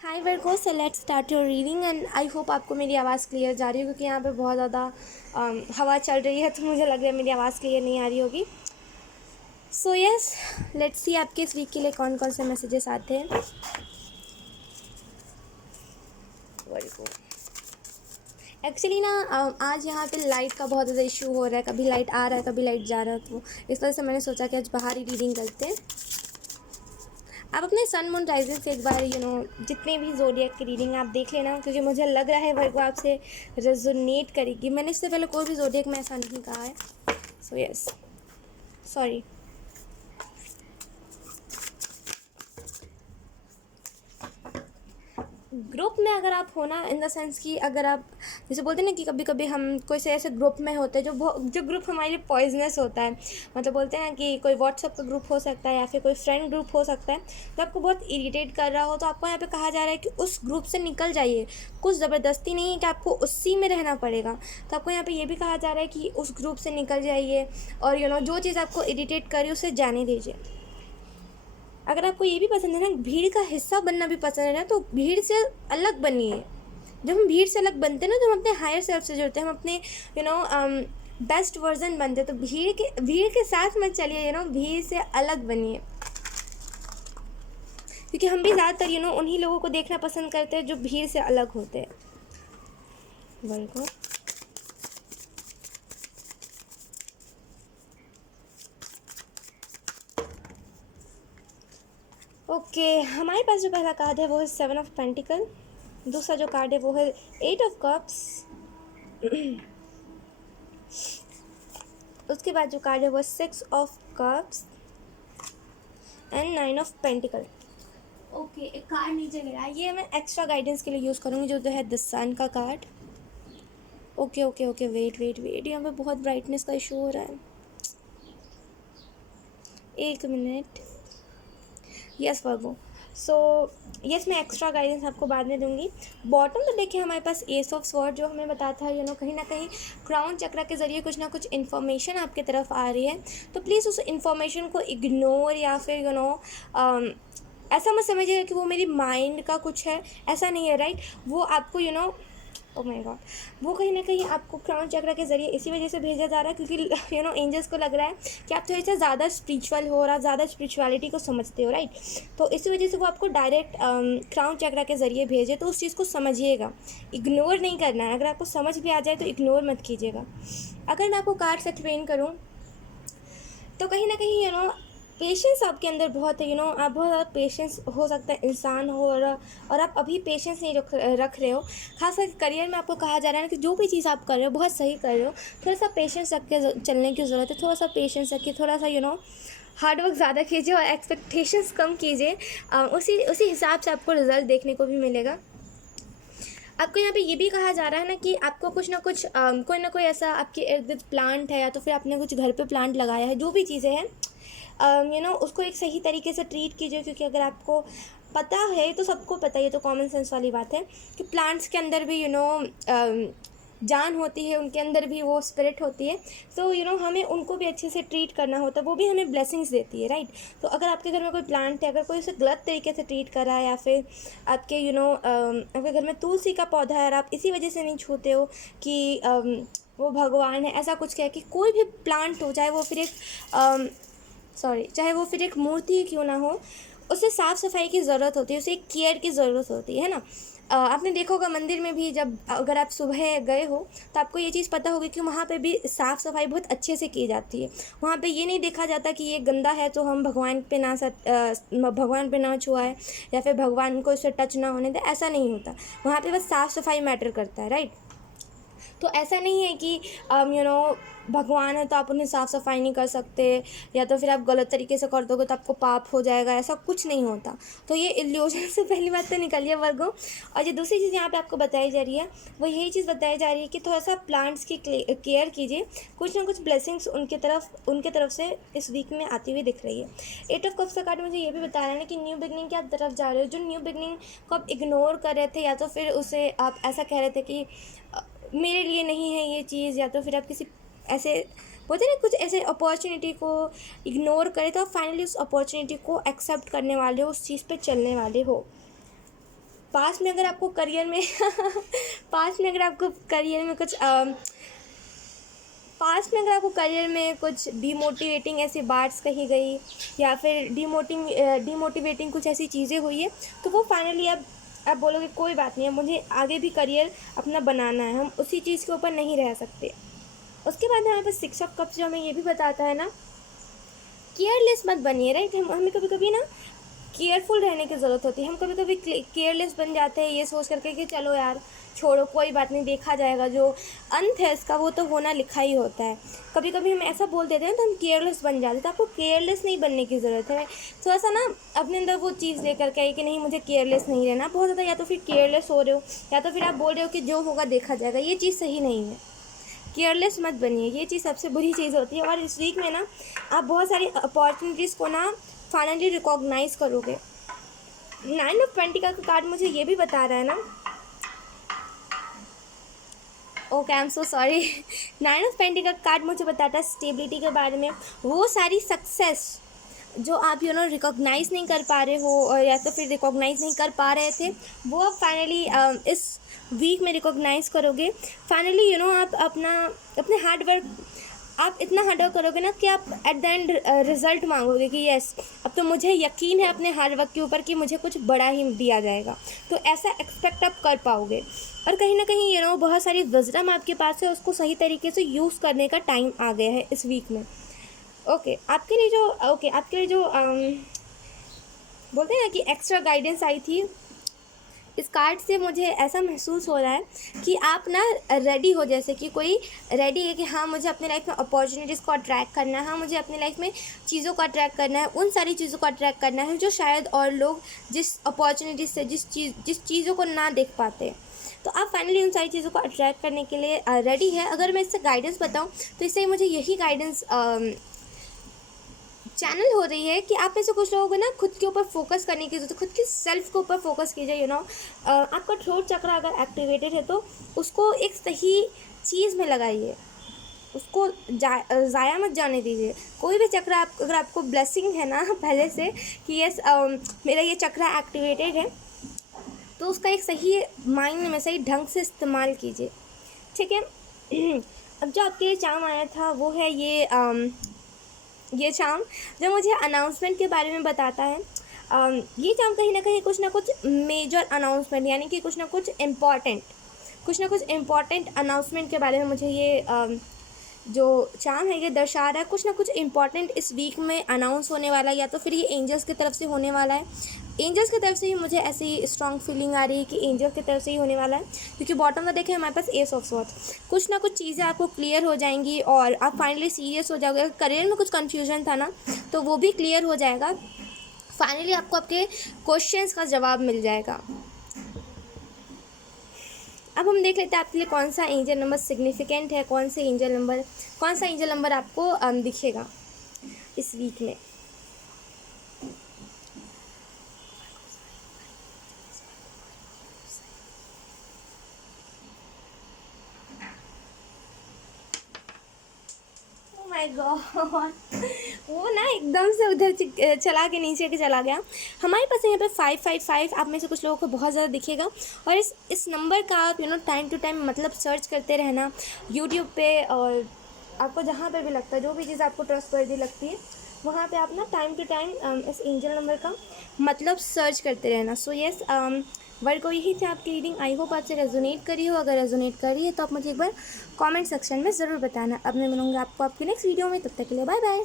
Hi Virgo, so let's start your reading and I hope आपको मेरी आवाज़ clear जा रही है क्योंकि यहाँ पे बहुत ज़्यादा हवा चल रही है तो मुझे लग रहा है मेरी आवाज़ क्लियर नहीं आ रही होगी। सो यस, लेट्स सी आपके इस वीक के लिए कौन कौन से मैसेजेस आते हैं। वर्गो एक्चुअली ना आज यहाँ पे लाइट का बहुत ज़्यादा इशू हो रहा है, कभी लाइट आ रहा है कभी लाइट जा रहा है, तो इस वजह से मैंने सोचा कि आज बाहर ही रीडिंग करते हैं। आप अपने सन मून राइजिंग से एक बार जितने भी ज़ोडिएक की रीडिंग आप देख लेना, क्योंकि मुझे लग रहा है वर्गो आपसे रेजोनेट करेगी। मैंने इससे पहले कोई भी ज़ोडिएक में ऐसा नहीं कहा है। So yes, sorry. ग्रुप में अगर आप हो ना, इन द सेंस कि अगर आप जैसे बोलते हैं ना कि कभी कभी हम कोई से ऐसे ग्रुप में होते हैं जो ग्रुप हमारे लिए पॉइजनस होता है। मतलब बोलते हैं ना कि कोई व्हाट्सअप का ग्रुप हो सकता है या फिर कोई फ्रेंड ग्रुप हो सकता है, तो आपको बहुत इरिटेट कर रहा हो तो आपको यहाँ पे कहा जा रहा है कि उस ग्रुप से निकल जाइए। कुछ ज़बरदस्ती नहीं है कि आपको उसी में रहना पड़ेगा, तो आपको यहाँ पे ये भी कहा जा रहा है कि उस ग्रुप से निकल जाइए और जो चीज़ आपको इरिटेट कर रही है उसे जाने दीजिए। अगर आपको ये भी पसंद है ना, भीड़ का हिस्सा बनना भी पसंद है ना, तो भीड़ से अलग बनिए। जब हम भीड़ से अलग बनते हैं ना, तो हम अपने हायर सेल्फ से जुड़ते हैं, हम अपने बेस्ट वर्जन बनते हैं। तो भीड़ के साथ मत चलिए, भीड़ से अलग बनिए, क्योंकि हम भी ज़्यादातर उन्हीं लोगों को देखना पसंद करते हैं जो भीड़ से अलग होते हैं। बिल्कुल। ओके, हमारे पास जो पहला कार्ड है वो है 7 ऑफ पेंटिकल। दूसरा जो कार्ड है वो है 8 ऑफ कप्स। उसके बाद जो कार्ड है वो 6 of cups and 9 of pentacle. Okay, एक कार्ड नीचे गिरा है, ये मैं एक्स्ट्रा गाइडेंस के लिए यूज़ करूँगी, जो है द सन का card. Okay okay okay, wait wait wait, यहाँ पे बहुत ब्राइटनेस का इशू हो रहा है, एक मिनट। यस वर्गो, सो यस, मैं एक्स्ट्रा गाइडेंस आपको बाद में दूंगी। बॉटम में देखिए हमारे पास एस ऑफ स्वॉर्ड, जो हमें बताता है कहीं ना कहीं क्राउन चक्र के ज़रिए कुछ ना कुछ इन्फॉर्मेशन आपके तरफ आ रही है। तो प्लीज़ उस इन्फॉर्मेशन को इग्नोर या फिर ऐसा मत समझिएगा कि वो मेरी माइंड का कुछ है, ऐसा नहीं है, राइट। वो आपको ओ माय गॉड, वो कहीं ना कहीं आपको क्राउन चक्र के ज़रिए इसी वजह से भेजा जा रहा है क्योंकि एंजल्स को लग रहा है कि आप थोड़ा सा ज़्यादा स्पिरिचुअल हो और आप ज़्यादा स्पिरिचुअलिटी को समझते हो, राइट। तो इसी वजह से वो आपको डायरेक्ट क्राउन चक्र के ज़रिए भेजे, तो उस चीज़ को समझिएगा, इग्नोर नहीं करना है। अगर आपको समझ भी आ जाए तो इग्नोर मत कीजिएगा। अगर मैं आपको कार्ड से एक्सप्लेन करूँ तो कहीं ना कहीं पेशेंस आपके अंदर बहुत है। आप बहुत ज़्यादा पेशेंस हो सकता है इंसान हो, और आप अभी पेशेंस नहीं रख रहे हो। खासकर करियर में आपको कहा जा रहा है ना कि जो भी चीज़ आप कर रहे हो बहुत सही कर रहे हो, थोड़ा सा पेशेंस रख के चलने की ज़रूरत है। थोड़ा सा पेशेंस रखिए, थोड़ा सा हार्ड वर्क ज़्यादा कीजिए और एक्सपेक्टेशंस कम कीजिए। उसी हिसाब से आपको रिजल्ट देखने को भी मिलेगा। आपको यहाँ पे ये भी कहा जा रहा है ना कि आपको कुछ ना कुछ कोई ना कोई ऐसा आपके इर्द गिर्द प्लांट है, या तो फिर आपने कुछ घर पे प्लांट लगाया है, जो भी चीज़ें हैं उसको एक सही तरीके से ट्रीट कीजिए। क्योंकि अगर आपको पता है, तो सबको पता है, ये तो कॉमन सेंस वाली बात है कि प्लांट्स के अंदर भी जान होती है, उनके अंदर भी वो स्पिरिट होती है। तो हमें उनको भी अच्छे से ट्रीट करना होता है, वो भी हमें ब्लेसिंग्स देती है, राइट। तो अगर आपके घर में कोई प्लांट है, अगर कोई उसे गलत तरीके से ट्रीट कर रहा है, या फिर आपके आपके घर में तुलसी का पौधा है और आप इसी वजह से नहीं छूते हो कि वो भगवान है, ऐसा कुछ क्या कि कोई भी प्लांट हो, चाहे वो फिर चाहे वो फिर एक मूर्ति क्यों ना हो, उसे साफ़ सफाई की ज़रूरत होती है, उसे एक केयर की ज़रूरत होती है ना। आपने देखा होगा मंदिर में भी, जब अगर आप सुबह गए हो तो आपको ये चीज़ पता होगी कि वहाँ पे भी साफ़ सफाई बहुत अच्छे से की जाती है। वहाँ पे ये नहीं देखा जाता कि ये गंदा है तो हम भगवान पे ना छुआए, या फिर भगवान को इसे टच ना होने दे, ऐसा नहीं होता। वहाँ पे बस साफ़ सफाई मैटर करता है, राइट। तो ऐसा नहीं है कि भगवान है तो आप उन्हें साफ़ सफाई नहीं कर सकते, या तो फिर आप गलत तरीके से कर दोगे तो आपको पाप हो जाएगा, ऐसा कुछ नहीं होता। तो ये इल्यूजन से पहली बात तो निकलिए वर्गो। और ये दूसरी चीज़ यहाँ पे आपको बताई जा रही है, वो यही चीज़ बताई जा रही है कि थोड़ा सा प्लांट्स की केयर कीजिए। कुछ ना कुछ ब्लेसिंग्स उनके तरफ से इस वीक में आती हुई दिख रही है। 8 ऑफ कप्स का कार्ड मुझे ये भी बता रहा है ना कि न्यू बिगनिंग की आप तरफ जा रहे हो। जो न्यू बिगनिंग को आप इग्नोर कर रहे थे, या तो फिर उसे आप ऐसा कह रहे थे कि मेरे लिए नहीं है ये चीज़, या तो फिर आप किसी ऐसे बोलते हैं ना, कुछ ऐसे अपॉर्चुनिटी को इग्नोर करें, तो आप फाइनली उस अपॉर्चुनिटी को एक्सेप्ट करने वाले हो, उस चीज़ पे चलने वाले हो। पास्ट में अगर आपको करियर में पास्ट में अगर आपको करियर में कुछ पास्ट में अगर आपको करियर में कुछ डीमोटिवेटिंग ऐसी बाट्स कही गई या फिर डीमोटिवेटिंग कुछ ऐसी चीज़ें हुई है, तो वो फाइनली आप बोलोगे कोई बात नहीं है, मुझे आगे भी करियर अपना बनाना है, हम उसी चीज़ के ऊपर नहीं रह सकते। उसके बाद हमारे पास 6 ऑफ कप्स जो हमें ये भी बताता है ना, केयरलेस मत बनिए, राइट। हमें कभी कभी ना केयरफुल रहने की ज़रूरत होती है। हम कभी कभी केयरलेस बन जाते हैं ये सोच करके कि चलो यार छोड़ो, कोई बात नहीं, देखा जाएगा, जो अंत है इसका वो तो होना लिखा ही होता है। कभी कभी हम ऐसा बोल देते हैं तो हम केयरलेस बन जाते हैं। तो आपको केयरलेस नहीं बनने की ज़रूरत है। थोड़ा सा ना अपने अंदर वो चीज़ लेकर के आई कि नहीं मुझे केयरलेस नहीं रहना बहुत ज़्यादा, या तो फिर केयरलेस हो रहे हो या तो फिर आप बोल रहे हो कि जो होगा देखा जाएगा। ये चीज़ सही नहीं है, केयरलेस मत बनिए, ये चीज़ सबसे बुरी चीज़ होती है। और इस वीक में ना आप बहुत सारी अपॉर्चुनिटीज़ को ना फाइनली रिकॉग्नाइज़ करोगे। 9 ऑफ पेंटिकल का कार्ड मुझे ये भी बता रहा है ना, okay I am so sorry. 9 of pentacle का कार्ड मुझे बताता है स्टेबिलिटी के बारे में। वो सारी सक्सेस जो आप रिकॉग्नाइज़ नहीं कर पा रहे हो और या तो फिर रिकॉग्नाइज़ नहीं कर पा रहे थे, वो आप फाइनली इस वीक में रिकॉग्नाइज़ करोगे। फाइनली आप अपने हार्ड वर्क, आप इतना हार्ड वर्क करोगे ना कि आप एट द एंड रिज़ल्ट मांगोगे कि यस अब तो मुझे यकीन है अपने हार्ड वर्क के ऊपर कि मुझे कुछ बड़ा ही दिया जाएगा। तो ऐसा एक्सपेक्ट आप कर पाओगे। और कहीं ना कहीं बहुत सारी विज़डम आपके पास है, उसको सही तरीके से यूज़ करने का टाइम आ गया है इस वीक में। आपके लिए जो बोलते हैं ना कि एक्स्ट्रा गाइडेंस आई थी, इस कार्ड से मुझे ऐसा महसूस हो रहा है कि आप ना रेडी हो, जैसे कि कोई रेडी है कि हाँ मुझे अपने लाइफ में अपॉर्चुनिटीज़ को अट्रैक्ट करना है, हाँ मुझे अपने लाइफ में चीज़ों को अट्रैक्ट करना है, उन सारी चीज़ों को अट्रैक्ट करना है जो शायद और लोग जिस अपॉर्चुनिटीज़ से जिस चीज़ों को ना देख पाते। तो आप फाइनली उन सारी चीज़ों को अट्रैक्ट करने के लिए रेडी है। अगर मैं इससे गाइडेंस बताऊँ तो इससे मुझे यही गाइडेंस चैनल हो रही है कि आप में से कुछ लोगों को ना खुद के ऊपर फोकस करने की जरूरत है, खुद की सेल्फ के ऊपर फोकस कीजिए। आपका थ्रोट चक्र अगर एक्टिवेटेड है तो उसको एक सही चीज़ में लगाइए, उसको ज़ाया मत जाने दीजिए। कोई भी चक्र अगर आपको ब्लेसिंग है ना पहले से कि यस मेरा ये चक्र एक्टिवेटेड है, तो उसका एक सही माइंड में सही ढंग से इस्तेमाल कीजिए, ठीक है। अब जो आपके लिए चार्म आया था वो है ये चार्म जो मुझे अनाउंसमेंट के बारे में बताता है। ये चार्म कहीं ना कहीं कुछ ना कुछ मेजर अनाउंसमेंट, यानी कि कुछ ना कुछ इम्पॉर्टेंट अनाउंसमेंट के बारे में मुझे ये जो चार्म है ये दर्शा रहा है। कुछ ना कुछ इम्पॉर्टेंट इस वीक में अनाउंस होने वाला है, या तो फिर ये एंजल्स की तरफ से होने वाला है। एंजल्स की तरफ से ही मुझे ऐसी स्ट्रॉन्ग फीलिंग आ रही है कि एंजल्स की तरफ से ही होने वाला है, क्योंकि बॉटम में देखें हमारे पास एस ऑफ स्वॉर्ड। कुछ ना कुछ चीज़ें आपको क्लियर हो जाएंगी और आप फाइनली सीरियस हो जाओगे। करियर में कुछ कन्फ्यूजन था ना तो वो भी क्लियर हो जाएगा। फाइनली आपको आपके क्वेश्चंस का जवाब मिल जाएगा। अब हम देख लेते हैं आपके लिए कौन सा एंजल नंबर सिग्निफिकेंट है, कौन सा एंजल नंबर आपको दिखेगा इस वीक में। माय गॉड, वो ना एकदम से उधर चला के नीचे के चला गया। हमारे पास यहाँ पे 555 आप में से कुछ लोगों को बहुत ज़्यादा दिखेगा। और इस नंबर का आप टाइम टू टाइम मतलब सर्च करते रहना यूट्यूब पे, और आपको जहाँ पे भी लगता है, जो भी चीज़ आपको ट्रस्टवर्दी लगती है वहाँ पे आप ना टाइम टू टाइम इस एंजल नंबर का मतलब सर्च करते रहना। सो यस वर्ड को यही थी आपकी रीडिंग। आई होप आपसे रेजोनेट करी हो। अगर रेजोनेट करी है तो आप मुझे एक बार कमेंट सेक्शन में ज़रूर बताना। अब मैं मिलूँगी आपको आपकी नेक्स्ट वीडियो में, तब तक के लिए बाय बाय।